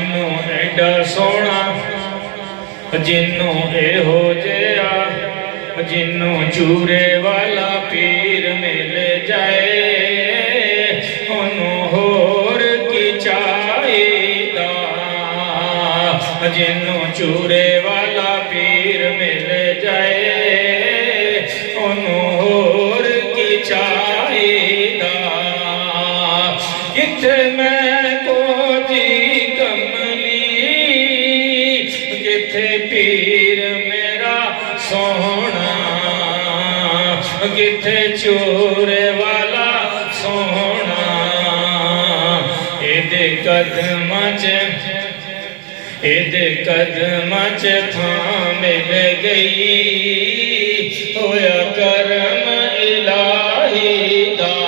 मैनू एडा सोना जिन्नू एहो जिहा जिन्नू चूरे वाला पीर मिल जाए ओनू होर की चाहिदा। जिन्नू चूरे वाला पीर मिल जाए ओनू होर की चाहिदा। किथे मैं को जी कमली किथे पीर मेरा सोहना किथे चूरे वाला सोहना। एदे कदमां च थां मिल गई होया करम इलाही दा।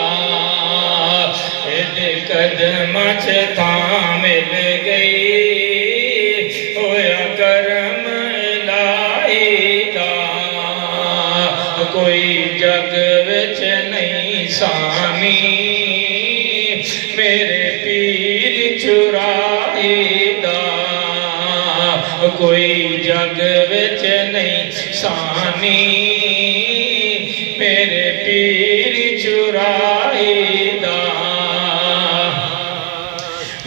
एदे कदमां च थां मिल गई होया करम इलाही दा। कोई जग विच नहीं सानी मेरे पीर चुराई दा। कोई जग विच नहीं सानी मेरे पीर चुराई दा।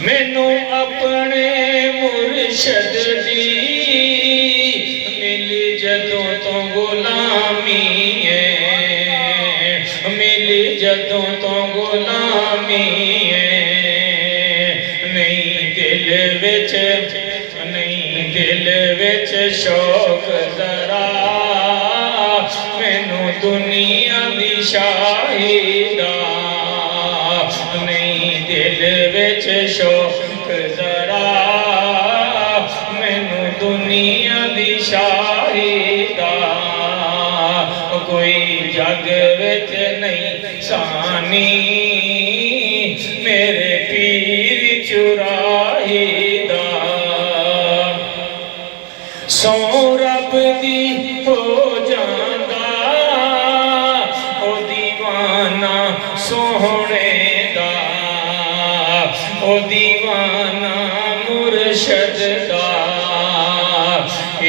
मैनू अपने मुर्शद दी मिली जदों तो गुलामी मिली जदों तो गुलामी नहीं दिल विच शौक जरा मैनू दुनिया दी शाही दा। नहीं दिल विच शौक जरा मैनू दुनिया दी शाही दा। कोई जग विच नहीं सानी मेरे पीर चुराई दा। सौ रब दी हो जांदा ओ दीवाना सोहणे दा ओ दीवाना मुर्शद दा।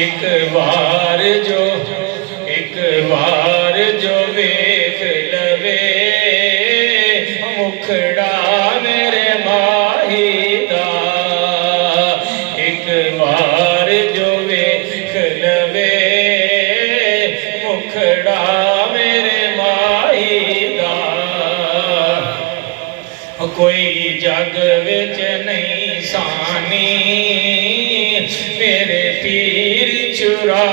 एक बार जो वेख लवे मुखड़ा मेरे माही दा। एक बार जो वेख लवे मुखड़ा मेरे माही दा। कोई जग विच नहीं सानी मेरे पीर चुरा